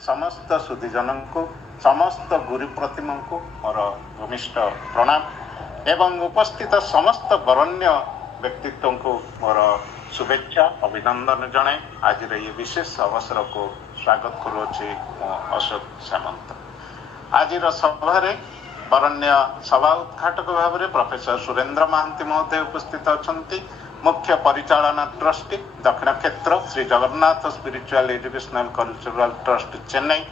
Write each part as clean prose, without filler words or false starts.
समस्त सुधीजन को समस्त गुरु प्रतिमा को मोर भूमिष्ठ प्रणाम एवं उपस्थित समस्त बरण्य व्यक्तित्व को मोर शुभेच्छा अभिनंदन जनाए आज ये विशेष अवसर को स्वागत करुच्ची अशोक सामंत। आज सभा बरण्य सभा उद्घाटक भाव में प्रोफेसर सुरेंद्र महांती महोदय उपस्थित अच्छा मुख्य परिचालना ट्रस्टी दक्षिण क्षेत्र Shri Jagannath spiritual educational cultural trust Chennai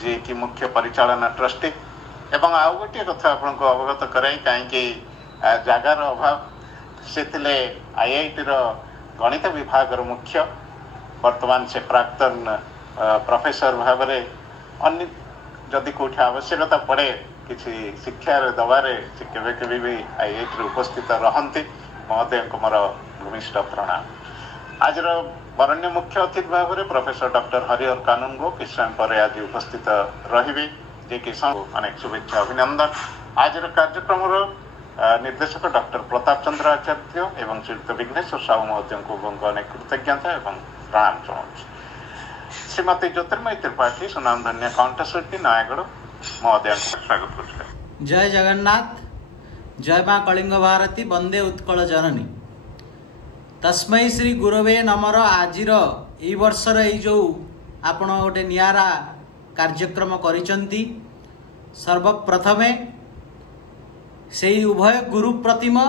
जी की मुख्य परिचालना ट्रस्टी एवं आउ गोटे कथा आपको अवगत कराई कहीं जगार अभाव से आईआईटी गणित विभाग मुख्य वर्तमान से प्राक्तन प्रोफेसर भाव में अन्य जदि कौट आवश्यकता पड़े किसी शिक्षा दबारे से केवे भी आईआईटी उपस्थित रहती महोदय को मोर भूमिष्ठ प्रणाम। आज बरण्य मुख्य अतिथि भाव में प्रोफेसर डॉक्टर हरिहर कानुंगो किछ समय पर आज उपस्थित रही जे कि अनेक शुभेच्छा अभिनंदन। आज कार्यक्रम निर्देशक डॉक्टर प्रताप चंद्र आचार्य एवं श्रीयुक्त विघ्नेश्वर साहू महोदय को अनेक कृतज्ञता एवं प्रणाम जनाऊँ। श्रीमती ज्योतिर्मयी त्रिपाठी सुनाम धन्य कंठशिल्पी नयागढ़ महोदय स्वागत कर। जय जगन्नाथ, जय माँ कलिंग भारती, वंदे उत्कल जननी। तस्मै श्री गुरवे नमर। आजिर एई वर्षर एई जो आपण गोटे नियारा कार्यक्रम करिसंती सर्वप्रथमे सेई उभय गुरु प्रतिमा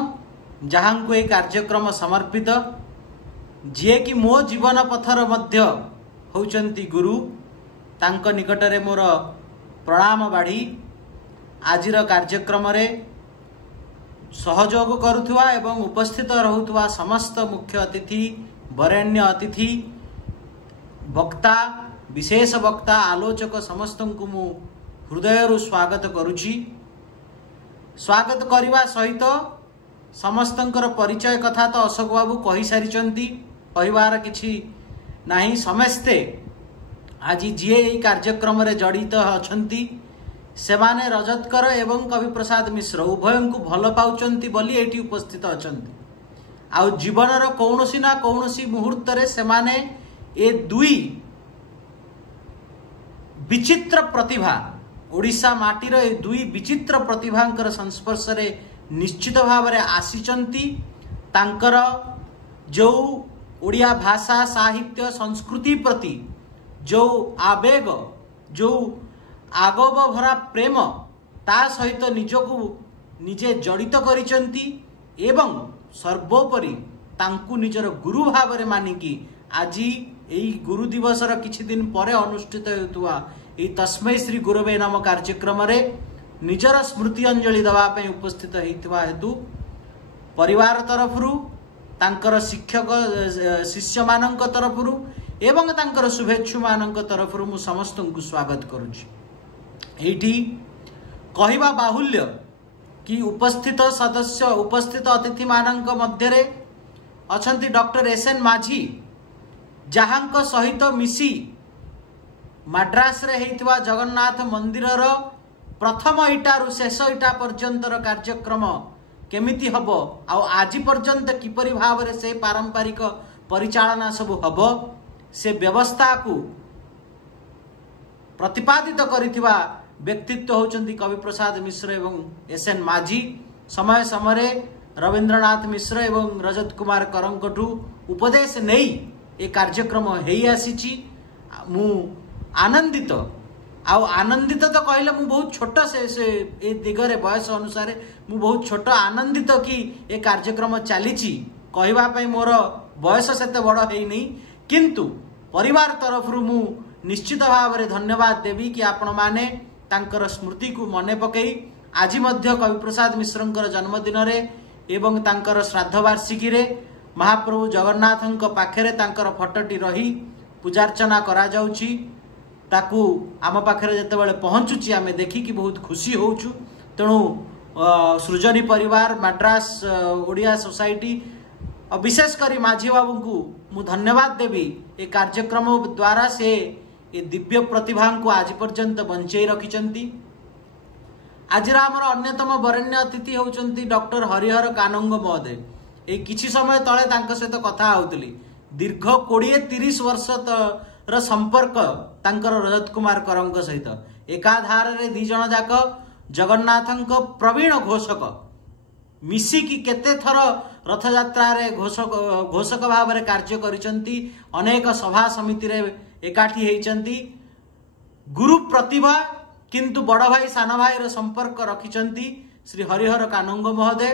जहां को एक कार्यक्रम समर्पित जे कि मो जीवन पथर मध्य होचंती गुरु तांको निकटरे मोर प्रणाम बाढ़ी आजिर कार्यक्रम रे सहयोग करुथुवा एवं उपस्थित रहुथुवा समस्त मुख्य अतिथि वरेण्य अतिथि वक्ता विशेष वक्ता आलोचक समस्त को मु हृदय स्वागत करुची। स्वागत करने सहित समस्तंकर परिचय कथा तो अशोक बाबू कही सारी कहबार किछि नहीं। समस्ते आज जी यही कार्यक्रम रे जड़ित अछंती सेमाने रजतकर एवं कवि प्रसाद मिश्र उभय को भल पाउचंती बोली एटी उपस्थित अछंती। आउ जीवनर कौनसी ना कौनसी मुहूर्त रे सेमाने ए दुई विचित्र प्रतिभा ओडिशा माटीर ए दुई विचित्र प्रतिभांकर संस्पर्श रे निश्चित भाव रे आसीचंती। तांकर जो ओडिया भाषा साहित्य संस्कृति प्रति जो आवेग जो आगव भरा प्रेम ता सहित निजको निजे जड़ित करिसंती एवं सर्वोपरि तांकु निजर गुरु भाव रे मानिकी आज एई गुरु दिवसर किछि दिन परे अनुष्ठित हेतुवा एई तस्मै श्री गुरवे नम कार्यक्रम रे निजर स्मृति अंजलि दवा पे उपस्थित हेतुवा हेतु परिवार तरफरु तांकर शिक्षक शिष्य मानक तरफरु एवं तांकर शुभेच्छु मानक तरफरु मु समस्त को स्वागत करुछि। एठी कहिबा बाहुल्य कि उपस्थित सदस्य उपस्थित अतिथि मानक मध्य रे अछंती डॉक्टर एसएन माझी जहांक सहित मिसी मद्रास रे हेतिवा जगन्नाथ मंदिर रो प्रथम इटा रु शेष इटा पर्यंतर कार्यक्रम केमिति हबो आ आज पर्यंत किपरि भाव रे से पारंपरिक परिचालना सब हबो से व्यवस्था को प्रतिपादित करिथिबा व्यक्तित्व होचंती कवि प्रसाद मिश्र एवं एसएन माझी। समय समय रविंद्रनाथ मिश्र एवं रजत कुमार करंकठू उपदेश नहीं ए कार्यक्रम हेई आसीची। मु आनंदित आनंदित तो कहले मु बहुत छोट से ए दिगरे बयस अनुसार मु बहुत छोट आनंदित कि ए कार्यक्रम चलीची कहबा पई मोर बयस सेते बड़ हेई नहीं किंतु परिवार तरफ मु निश्चित भाव में धन्यवाद देवी कि आपण माने तांकर स्मृति को मने पकई आज मध्य कवि प्रसाद मिश्रंकर जन्मदिन रे एवं तांकर श्राद्ध वार्षिकी रे महाप्रभु जगन्नाथंक पाखरे तांकर फटोटी रही पूजार्चना करा जाउची ताकू आम पाखरे जते बेले पहुंचुची आमे देखि कि बहुत खुशी होउछु। तेणु सृजनी परिवार मद्रास ओडिया सोसाइटी विशेष करी माझी बाबू को मु धन्यवाद देवी ए कार्यक्रम द्वारा से ए दिव्य प्रतिभा को आज पर्यंत बंचई रखिचंती। आज आमर अन्यतम वरेण्य अतिथि होउचंती डॉक्टर हरिहर कानुंग महोदय। ए किछि समय तले तांक सहित कथा होउतली दीर्घ 20-30 वर्ष ର संपर्क तांकर रजत कुमार करंक सहित एकाधार रे दी जण जाक जगन्नाथंक प्रवीण घोषक मिसिकी केते थर रथ यात्रा रे घोषक भाव रे कार्य करिसंती अनेक सभा समिति रे एकाठी हेइचंती गुरु प्रतिभा किंतु बड़ भाई सान भाई रो संपर्क रखिचंती श्री हरिहर कानंग महोदय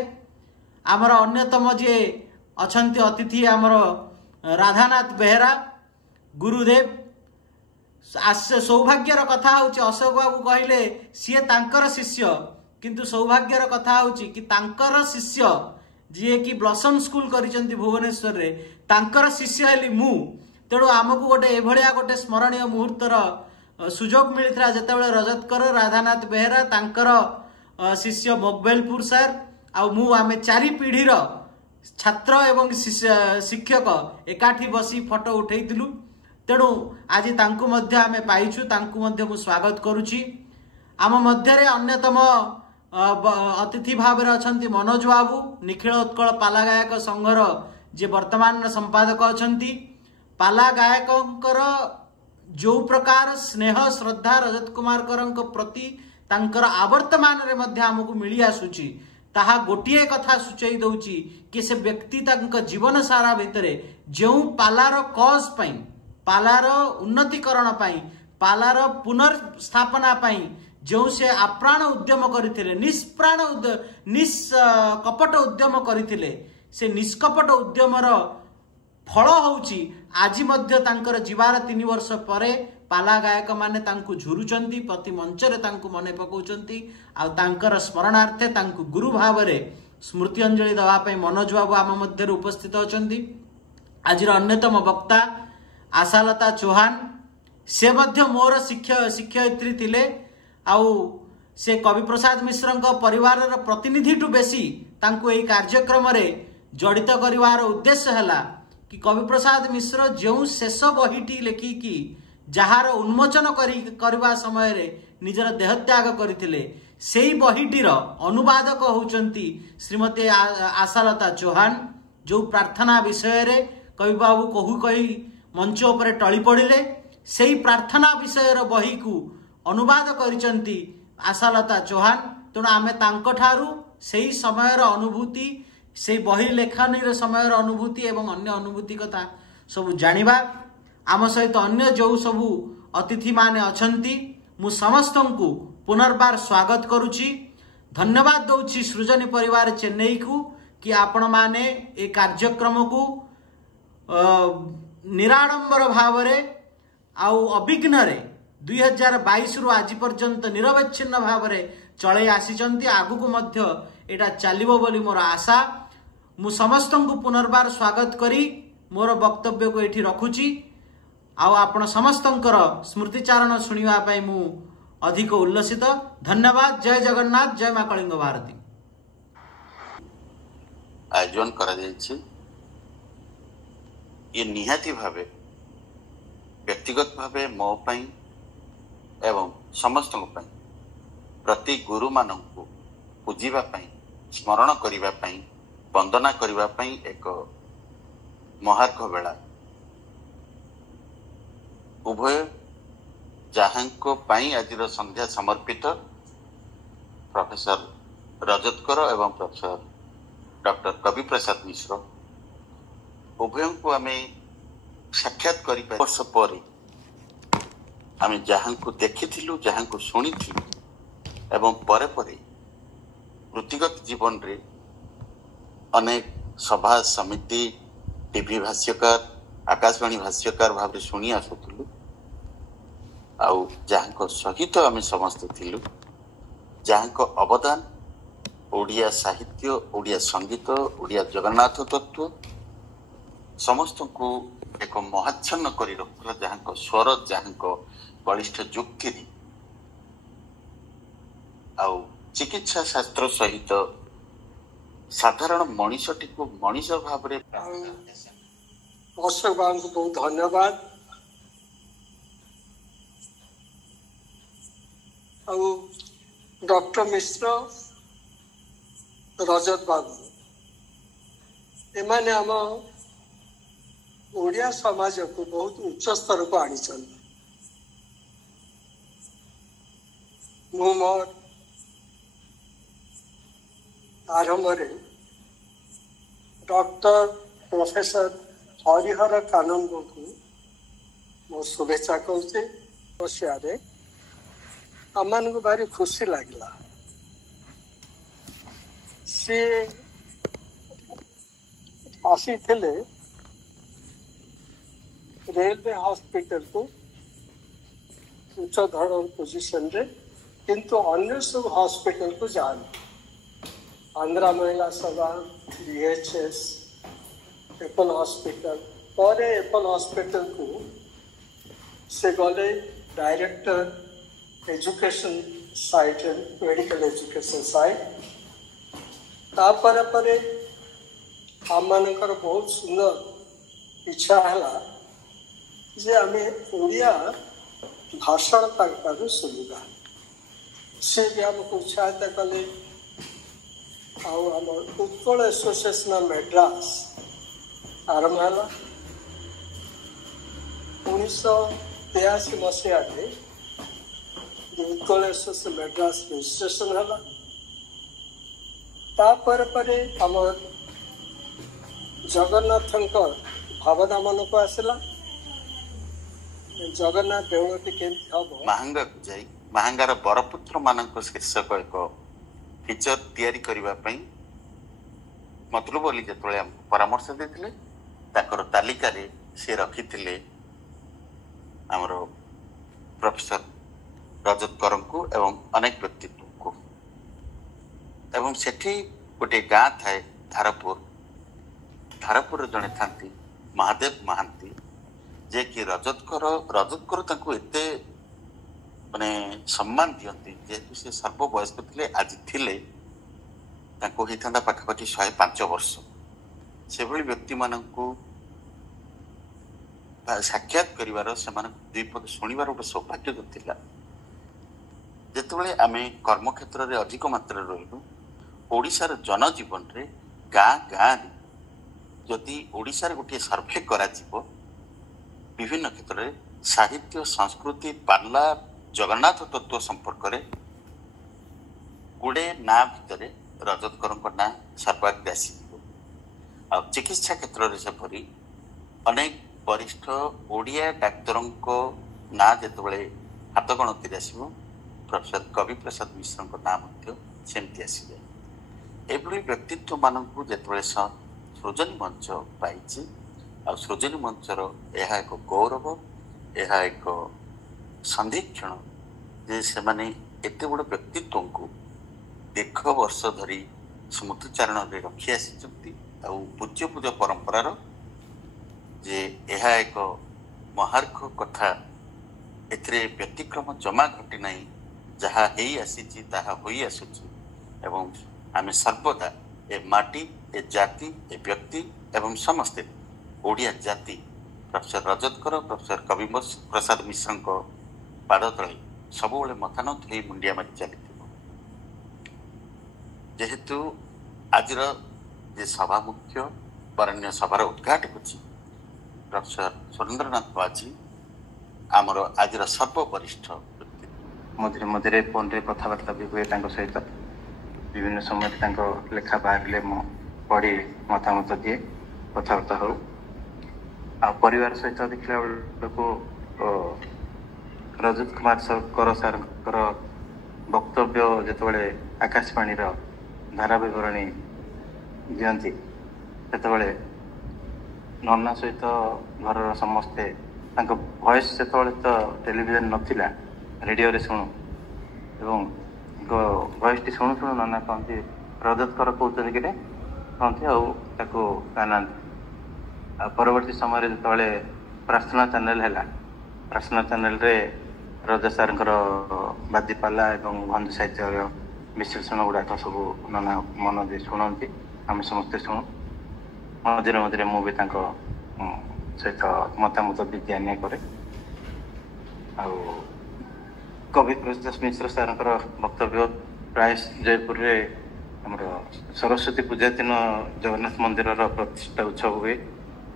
आमर अन्यतम जे अछंती अतिथि आमर राधानाथ बेहेरा गुरुदेव सौभाग्यर कथा होची अशोक बाबू कहले सी तांकर शिष्य किंतु सौभाग्यर कथा होची कि तांकर शिष्य जी कि ब्लॉसम स्कूल करिसंती भुवनेश्वर रे तांकर शिष्य हेली मु तेणु आमको गोटे एभलिया गोटे स्मरणीय मुहूर्तर सुजोग मिलता जेतेबेले रजतकर राधानाथ बेहेरा तांकर शिष्य मोगबेलपुर सर आ मु आमे चारि पीढ़ीर छात्र एवं शिक्षक एकाठी बसी फोटो उठेइतिलु तेणु आज तांकु मध्य आमे पाइछु तांकु मध्य मु स्वागत करूची आम मध्य रे अन्यतम अतिथि भाव अछंती मनोज बाबू निखिल उत्कल पाला गायक संघर जे वर्तमान संपादक अछंती पाला गायकंकर जो प्रकार स्नेह श्रद्धा रजत कुमार करंक प्रति तांकर आवर्तमान रे मध्य हमकु मिली आसुची ताहा गोटिए कथा सूचई दउची कि से व्यक्ति तांक जीवन सारा भितरे जो पालार कॉज पई पालार उन्नतिकरण पई पालार पुनर्स्थापना पई जो से आप्राण उद्यम करथिले निष्प्राण निष्कपट उद्यम करथिले से निष्कपट उद्यमर फल होउची आज मध्य तांकर जीवार 3 वर्ष परे पाला गायक माने तांकु झुरुचंती प्रति मंच रे तांकु मने पकाउचंती आ तांकर स्मरणार्थे तांकु गुरु भाव रे स्मृति अंजलि दवा पई मनोज बाबू आम मध्य रे उपस्थित अछंती आज अन्यतम वक्ता आशालता चौहान से मध्य मोर शिक्षयित्री थिले आउ से कवि प्रसाद मिश्र परिवार प्रतिनिधि टू बेसी तांकु एई कार्यक्रम रे जड़ित करिवार उद्देश्य हला कि कवि प्रसाद मिश्र जो शेष बहीटी लेखिकी जार उन्मोचन करवा समय रे निजर देह त्याग करथिले सेई बहीटीर अनुवादक होउचंती श्रीमती आशालता चौहान जो प्रार्थना विषय रे कवि बाबू कहू कही मंच उपरे टली पड़िले सेई प्रार्थना विषय रो बही को अनुवाद करिसंती आशालता चौहान तेणु आमे तांको ठारू सेई समय रो अनुभूति से बही लेखनी समय अनुभूति एवं अन्य अनुभूति कथा सब जानिबा आम सहित अन्य जो सबू अतिथि माने अछंती मु समस्त को पुनर्बार स्वागत करुची धन्यवाद दउची सृजनी परिवार चेन्नई को कि आपण माने ए कार्यक्रम को निराडंबर भाव रे आउ अभिघ्न रे 2022 रु आज पर्यंत निरवच्छिन्न भाव रे चले आसीचंती आगु को मध्य एटा चलिबो बोली मोर आशा मु समस्त को पुनर्बार स्वागत करी मोर वक्तव्य को एठी रखुची आउ आपण समस्तंकर स्मृतिचारण सुनिवा पाई मु अधिक उल्लसित धन्यवाद जय जगन्नाथ जय मां कलिंग भारती आयोजन करा जायछि ये निहाती भावे व्यक्तिगत भावे मो पाई एवं समस्त पाई प्रति गुरु मानंकु पूजिबा पाई स्मरण करिबा पाई वंदना करिबा पाई एक महार्घ बेला उभय जहांको पाई आज संध्या समर्पित प्रोफेसर रजतकर एवं प्रोफेसर डॉक्टर कवि प्रसाद मिश्र उभय को आम साक्षात कर वर्ष पर आम जहां को देखी जहां को शुणी एवं परे परे वृत्तिगत जीवन रे अनेक सभा समिति टीवी भाष्यकार आकाशवाणी भाष्यकार भाव शुणी आसुलु आउ जहां सहित आम समस्त थिलु जहां अवदान ओडिया साहित्य ओडिया संगीत ओडिया जगन्नाथ तत्व समस्त को एक महाच्छन्न करी रखुला जहां स्वर जहां बलिष्ठ जुक्ति आउ चिकित्सा शास्त्र सहित साधारण मनीषटी को मनीष भाव में अशोक बाबू को बहुत धन्यवाद डॉक्टर मिश्र रजत बाबू एमाने आम ओडिया समाज को बहुत उच्च स्तर को आनी मु मोर आरंभ डॉक्टर प्रोफेसर हरिहर कानन को मो शुभेच्छा कहूँ बसिया आम को भारी खुशी लगला सी आसी रेलवे हॉस्पिटल को उच्च धरण पोजिशन रे किंतु अन्य सब हॉस्पिटल को जाने आंध्रा महिला सभा DHS एप्पल हॉस्पिटल पर एप्पल हॉस्पिटल को से गले director education site medical education site तापर आम मानकर बहुत सुंदर इच्छा है जे आम ओडिया भाषण ताकू सुनिबा से भी आमको उत्साहित कले आम उत्कल एसोसिएशन ऑफ मद्रास आरंभ है 1983 मसीह उत्कल एसोसिएशन मद्रास रजिस्ट्रेशन है तापर आम जगन्नाथ भावना मन को आसला जगन्नाथ देवळटी केमती हम माहांगा को जाई माहांगार बरपुत्र मानक शीर्षक एक फीचर तैयारी करबा पई मतलूब बोली जेतले हमको परामर्श देथिले ताकर तालिका रे से रखिथिले हमरो प्रोफेसर रजत करम को एवं अनेक व्यक्तित्व को एवं सेठी गोटे गाँ थाए धारपुर जड़े था महादेव महांती जे कि रजतकर तांको एते माने सम्मान दियंती जेहेतु से सर्ववयस्क थिले आज थिले तांको हिथांदा पाखापाखि 105 वर्ष से भली व्यक्ति माननकु साक्षात करिवार समान दुई पद सुनिवार गोटे सौभाग्य थिला जेतेबेले आमे कर्म क्षेत्र रे अधिक मात्रा रहिलु ओडिशार जनजीवन रे गाँ गाँ जदि ओडिशार गोटे सर्वे करा जीवो विभिन्न क्षेत्र में साहित्य संस्कृति पार्ला जगन्नाथ तत्व संपर्क में गुड़े ना भितर रजतकर ना सर्वाग्रे आस चिकित्सा क्षेत्र में सेपरी अनेक वरिष्ठ ओडिया डाक्तर ना जिते हाथ गणति आसो प्रोफेसर कवि प्रसाद मिश्र ना सेमती आसवे एभली व्यक्तित्व मानक जिते सृजनी मंच पाई आ सृजनी मंचर यह एक गौरव यह एक संधीक्षण जे से माने एते बड़ व्यक्तित्व को दीर्घ वर्ष धरी स्मृतिचारण रखी आसी पूज्य पूज्य परंपरार जे यह एक महार्घ कथा एथिरे व्यतिक्रम जमा घटी नहीं जहाँ हो आसी ताहा होई आसुची एवं आमे सर्वदा ए माटी ए जाति ए व्यक्ति एवं समस्ते ओडिया जाति प्रोफेसर रजतकर प्रोफेसर कवि प्रसाद मिश्र पाद तले सब मथा नई मुंडिया मारी चली जेहेतु आज जे सभा मुख्य बरण्य सभार उद्घाटक अच्छी प्रोफेसर सुरेंद्रनाथ बाजी आमर आज सर्ववरिष्ठ मझे मझे फोन रे कथबार्ता भी हुए सहित विभिन्न समय लेखा बाहर पढ़ी मतामत दिए कथबार्ता हो परिवार सहित देखला बेलू रजत कुमार कर सार वक्तव्य जिते आकाशवाणी धारा बरणी दिखती से नन्ना सहित घर समस्ते वॉइस से तो टेलीविजन नथिला रेडियो रे शुणु एवं वॉइस टी शुणु शुणु नन्ना कहती रजत कर कहते कि कहती गाना परवर्ती समय जो प्रार्थना चैनल है प्रार्थना चैनल रे रजा सार बादीपाला एवं बंधु साहित्य विश्लेषण गुड़ाक सब नाना मन दे शुणती आम समस्ते शुणु मझे मझे मुझे सहित मतामत भी दिया करे कवि प्रसाद मिश्र सार वक्तव्य प्राय जयपुर रे सरस्वती पूजा दिन जगन्नाथ मंदिर प्रतिष्ठा उत्सव हुए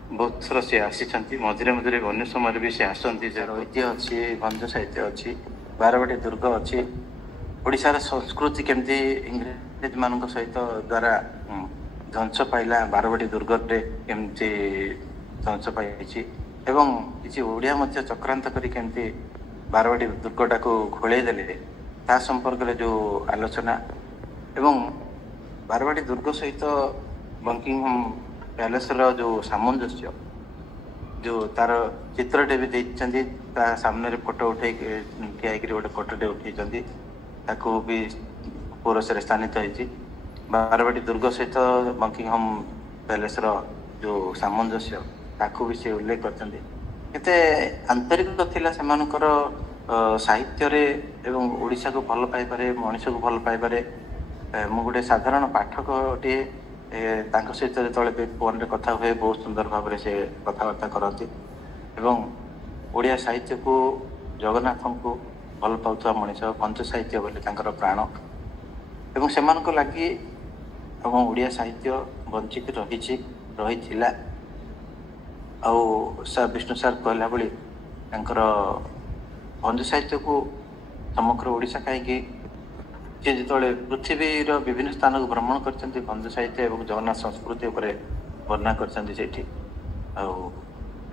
ବହୁତ ଥର ସେ ଆସିଛନ୍ତି, ମଝିରେ ମଝିରେ ଅନ୍ୟ ସମୟରେ ବି ସେ ଆସନ୍ତି। ଯାହାର ଐତିହ୍ୟ ଅଛି, ଭଞ୍ଜ ସାହିତ୍ୟ ଅଛି, ବାରବାଟୀ ଦୁର୍ଗ ଅଛି, ଓଡ଼ିଶାର ସଂସ୍କୃତି କେମିତି ଇଂରେଜମାନଙ୍କ ସହିତ ଦ୍ୱାରା ଧ୍ୱଂସ ପାଇଲା, ବାରବାଟୀ ଦୁର୍ଗରେ କେମିତି ଧ୍ୱଂସ ପାଇଛି ଏବଂ କିଛି ଓଡ଼ିଆ ମଧ୍ୟ ଚକ୍ରାନ୍ତ କରି କେମିତି ବାରବାଟୀ ଦୁର୍ଗଟାକୁ ଘୋଳେଇ ଦେଲେ ତା ସମ୍ପର୍କରେ ଯେଉଁ ଆଲୋଚନା ଏବଂ ବାରବାଟୀ ଦୁର୍ଗ ସହିତ ବଙ୍କିଂହମ୍ ପ୍ୟାଲେସର ଯେଉଁ ସାମଞ୍ଜସ୍ୟ, ଯେଉଁ ତାର ଚିତ୍ରଟେ ବି ଦେଇଛନ୍ତି, ତା ସାମ୍ନାରେ ଫଟୋ ଉଠେଇକି ଠିଆ ହେଇକିରି ଗୋଟେ ଫଟୋଟେ ଉଠେଇଛନ୍ତି, ତାକୁ ବି ପୌରସରେ ସ୍ଥାନିତ ହେଇଛି। ବାରବାଟୀ ଦୁର୍ଗ ସହିତ ବଙ୍କିଂହମ୍ ପ୍ୟାଲେସର ଯେଉଁ ସାମଞ୍ଜସ୍ୟ ତାକୁ ବି ସେ ଉଲ୍ଲେଖ କରିଛନ୍ତି। କେତେ ଆନ୍ତରିକ ଥିଲା ସେମାନଙ୍କର ସାହିତ୍ୟରେ ଏବଂ ଓଡ଼ିଶାକୁ ଭଲ ପାଇପାରେ, ମଣିଷକୁ ଭଲ ପାଇପାରେ। ମୁଁ ଗୋଟେ ସାଧାରଣ ପାଠକଟିଏ, ତାଙ୍କ ସହିତ ଯେତେବେଳେ ଫୋନରେ କଥା ହୁଏ ବହୁତ ସୁନ୍ଦର ଭାବରେ ସେ କଥାବାର୍ତ୍ତା କରନ୍ତି ଏବଂ ଓଡ଼ିଆ ସାହିତ୍ୟକୁ, ଜଗନ୍ନାଥଙ୍କୁ ଭଲ ପାଉଥିବା ମଣିଷ, ଭଞ୍ଜ ସାହିତ୍ୟ ବୋଲି ତାଙ୍କର ପ୍ରାଣ ଏବଂ ସେମାନଙ୍କ ଲାଗି ଏବଂ ଓଡ଼ିଆ ସାହିତ୍ୟ ବଞ୍ଚିତ ରହିଥିଲା। ଆଉ ବିଷ୍ଣୁ ସାର୍ କହିଲା ଭଳି ତାଙ୍କର ଭଞ୍ଜ ସାହିତ୍ୟକୁ ସମଗ୍ର ଓଡ଼ିଶା କାହିଁକି, ସେ ଯେତେବେଳେ ପୃଥିବୀର ବିଭିନ୍ନ ସ୍ଥାନକୁ ଭ୍ରମଣ କରିଛନ୍ତି ଭଞ୍ଜ ସାହିତ୍ୟ ଏବଂ ଜଗନ୍ନାଥ ସଂସ୍କୃତି ଉପରେ ବର୍ଣ୍ଣନା କରିଛନ୍ତି ସେଇଠି। ଆଉ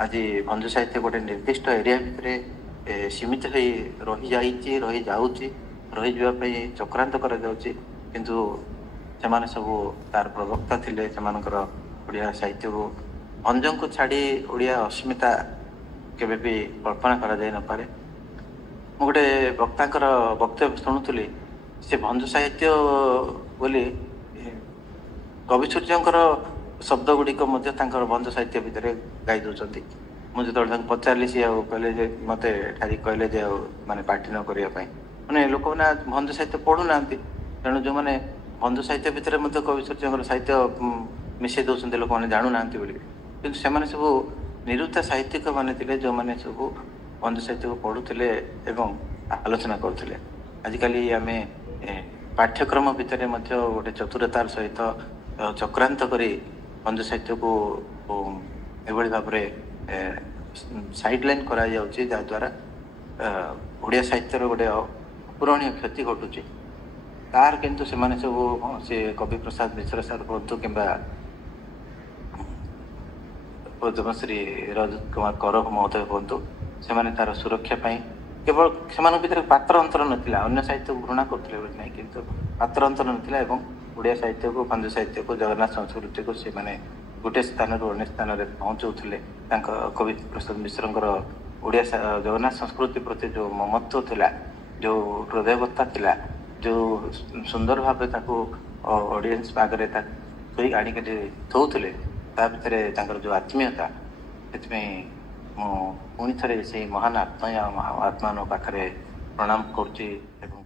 ଆଜି ଭଞ୍ଜ ସାହିତ୍ୟ ଗୋଟେ ନିର୍ଦ୍ଦିଷ୍ଟ ଏରିଆ ଭିତରେ ସୀମିତ ହୋଇ ରହିଯାଉଛି, ରହିଯିବା ପାଇଁ ଚକ୍ରାନ୍ତ କରାଯାଉଛି, କିନ୍ତୁ ସେମାନେ ସବୁ ତାର ପ୍ରବକ୍ତା ଥିଲେ। ସେମାନଙ୍କର ଓଡ଼ିଆ ସାହିତ୍ୟକୁ, ଭଞ୍ଜଙ୍କୁ ଛାଡ଼ି ଓଡ଼ିଆ ଅସ୍ମିତା କେବେ ବି କଳ୍ପନା କରାଯାଇ ନପାରେ। ମୁଁ ଗୋଟେ ବକ୍ତାଙ୍କର ବକ୍ତବ୍ୟ ଶୁଣୁଥିଲି, ସେ ଭଞ୍ଜ ସାହିତ୍ୟ ବୋଲି କବି ସୂର୍ଯ୍ୟଙ୍କର ଶବ୍ଦ ଗୁଡ଼ିକ ମଧ୍ୟ ତାଙ୍କର ଭଞ୍ଜ ସାହିତ୍ୟ ଭିତରେ ଗାଇ ଦେଉଛନ୍ତି। ମୁଁ ଯେତେବେଳେ ତାଙ୍କୁ ପଚାରିଲି, ସିଏ ଆଉ କହିଲେ ଯେ ମୋତେ ଠାରି କହିଲେ ଯେ ଆଉ ମାନେ ପାଠି ନ କରିବା ପାଇଁ, ମାନେ ଲୋକମାନେ ଭଞ୍ଜ ସାହିତ୍ୟ ପଢ଼ୁନାହାନ୍ତି, ତେଣୁ ଯେଉଁମାନେ ଭଞ୍ଜ ସାହିତ୍ୟ ଭିତରେ ମଧ୍ୟ କବି ସୂର୍ଯ୍ୟଙ୍କର ସାହିତ୍ୟ ମିଶାଇ ଦେଉଛନ୍ତି, ଲୋକମାନେ ଜାଣୁନାହାନ୍ତି ବୋଲି। କିନ୍ତୁ ସେମାନେ ସବୁ ନିରୁକ୍ତ ସାହିତ୍ୟିକ ମାନେ ଥିଲେ, ଯେଉଁମାନେ ସବୁ ଭଞ୍ଜ ସାହିତ୍ୟକୁ ପଢ଼ୁଥିଲେ ଏବଂ ଆଲୋଚନା କରୁଥିଲେ। ଆଜିକାଲି ଆମେ ପାଠ୍ୟକ୍ରମ ଭିତରେ ମଧ୍ୟ ଗୋଟେ ଚତୁରତାର ସହିତ ଚକ୍ରାନ୍ତ କରି ଭଞ୍ଜ ସାହିତ୍ୟକୁ ଏଭଳି ଭାବରେ ସାଇଡ୍ ଲାଇନ୍ କରାଯାଉଛି, ଯାହାଦ୍ୱାରା ଓଡ଼ିଆ ସାହିତ୍ୟର ଗୋଟେ ଅପୂରଣୀୟ କ୍ଷତି ଘଟୁଛି। ତାର କିନ୍ତୁ ସେମାନେ ସବୁ, ସେ କବି ପ୍ରସାଦ ମିଶ୍ର ସାର୍ ହୁଅନ୍ତୁ କିମ୍ବା ପଦ୍ମଶ୍ରୀ ରଜତ କୁମାର କର ମହୋଦୟ ହୁଅନ୍ତୁ, ସେମାନେ ତାର ସୁରକ୍ଷା ପାଇଁ କେବଳ ସେମାନଙ୍କ ଭିତରେ ପାତ୍ର ଅନ୍ତର ନଥିଲା, ଅନ୍ୟ ସାହିତ୍ୟକୁ ଘୃଣା କରୁଥିଲେ ବୋଲି ନାହିଁ, କିନ୍ତୁ ପାତ୍ର ଅନ୍ତର ନଥିଲା ଏବଂ ଓଡ଼ିଆ ସାହିତ୍ୟକୁ, ଭଞ୍ଜ ସାହିତ୍ୟକୁ, ଜଗନ୍ନାଥ ସଂସ୍କୃତିକୁ ସେମାନେ ଗୋଟେ ସ୍ଥାନରୁ ଅନ୍ୟ ସ୍ଥାନରେ ପହଞ୍ଚାଉଥିଲେ। ତାଙ୍କ କବି ପ୍ରସାଦ ମିଶ୍ରଙ୍କର ଓଡ଼ିଆ ଜଗନ୍ନାଥ ସଂସ୍କୃତି ପ୍ରତି ଯେଉଁ ମମତ୍ୱ ଥିଲା, ଯେଉଁ ହୃଦୟବତ୍ତା ଥିଲା, ଯେଉଁ ସୁନ୍ଦର ଭାବେ ତାକୁ ଅଡ଼ିଏନ୍ସ ଆଗରେ ଆଣିକି ଥୋଉଥିଲେ, ତା ଭିତରେ ତାଙ୍କର ଯେଉଁ ଆତ୍ମୀୟତା, ସେଥିପାଇଁ ମୁଁ ପୁଣି ଥରେ ସେଇ ମହାନ ଆତ୍ମାମାନଙ୍କ ପାଖରେ ପ୍ରଣାମ କରୁଛି ଏବଂ